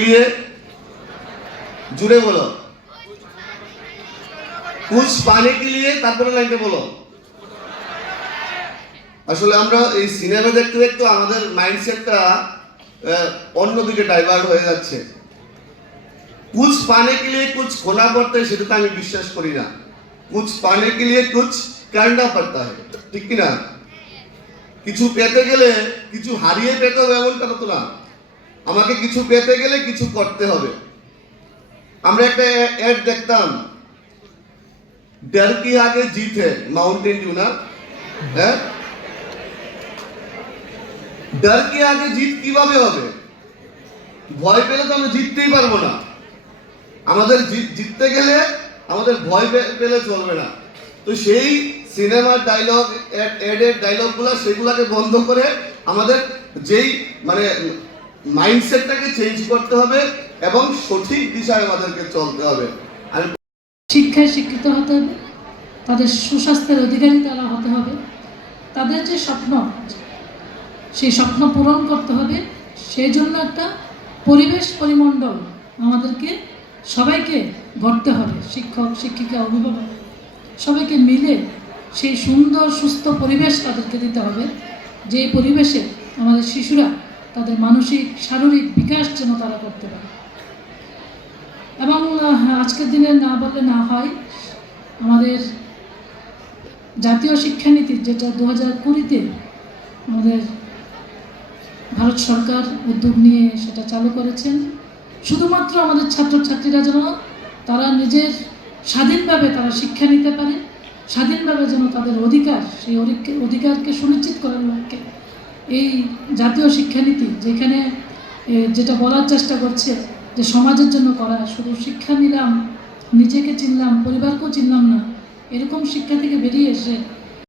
দিয়ে জুড়ে বলো। কুচ পানি কি লিয়ে তারপরে লাইনে বলো। আসলে আমরা এই সিনেমা দেখতে দেখতে আমাদের মাইন্ডসেটটা অন্যদিকে ডাইভার্ট হয়ে যাচ্ছে। কুছ পানে কে লিয়ে খোলা করতে সেটা তো আমি বিশ্বাস করি না। কুচ পানি কি লিয়ে কুচ কান্ডা পড়তা হয়, ঠিক কি না কিছু পেতে গেলে কিছু হারিয়ে পেতে হবে এমনটা তো না। আমাকে কিছু পেতে গেলে কিছু করতে হবে। আমরা একটা অ্যাড দেখতাম। ডারকি আগে জিতে মাউন্টেন ডিউ না? হ্যাঁ? ডারকি আগে জিত কীভাবে হবে? ভয় পেলে তো আমরা জিততেই পারব না। আমাদের জিততে গেলে আমাদের ভয় পেলে চলবে না। তো সেই সিনেমার ডায়লগ এডের ডায়লগগুলো সেগুলোকে বন্ধ করে আমাদের যেই মানে মাইন্ডসেটটাকে চেঞ্জ করতে হবে এবং সঠিক দিশায় আমাদেরকে চলতে হবে। আমি শিক্ষায় শিক্ষিত হতে হবে, তাদের সুস্বাস্থ্যের অধিকারী তারা হতে হবে। তাদের যে স্বপ্ন, সেই স্বপ্ন পূরণ করতে হবে। সেই জন্য একটা পরিবেশ পরিমণ্ডল আমাদেরকে সবাইকে গড়তে হবে, শিক্ষক, শিক্ষিকা, অভিভাবক, সবাইকে মিলে সেই সুন্দর, সুস্থ পরিবেশ তাদেরকে দিতে হবে। যে পরিবেশে আমাদের শিশুরা তাদের মানসিক, শারীরিক বিকাশ যেন তারা করতে পারে। এবং আজকের দিনে না বললে না হয়, আমাদের জাতীয় শিক্ষানীতি যেটা দু হাজার কুড়িতে আমাদের ভারত সরকার উদ্যোগ নিয়ে সেটা চালু করেছেন, শুধুমাত্র আমাদের ছাত্রছাত্রীরা যেন তারা নিজের স্বাধীনভাবে তারা শিক্ষা নিতে পারে, স্বাধীনভাবে যেন তাদের অধিকার, সেই অধিক- অধিকারকে সুনিশ্চিত করার লক্ষ্যে এই জাতীয় শিক্ষানীতি যেখানে যেটা বলার চেষ্টা করছে যে সমাজের জন্য করা, শুধু শিক্ষা নিলাম, নিজেকে চিনলাম, পরিবারকেও চিনলাম না, এরকম শিক্ষা থেকে বেরিয়ে এসে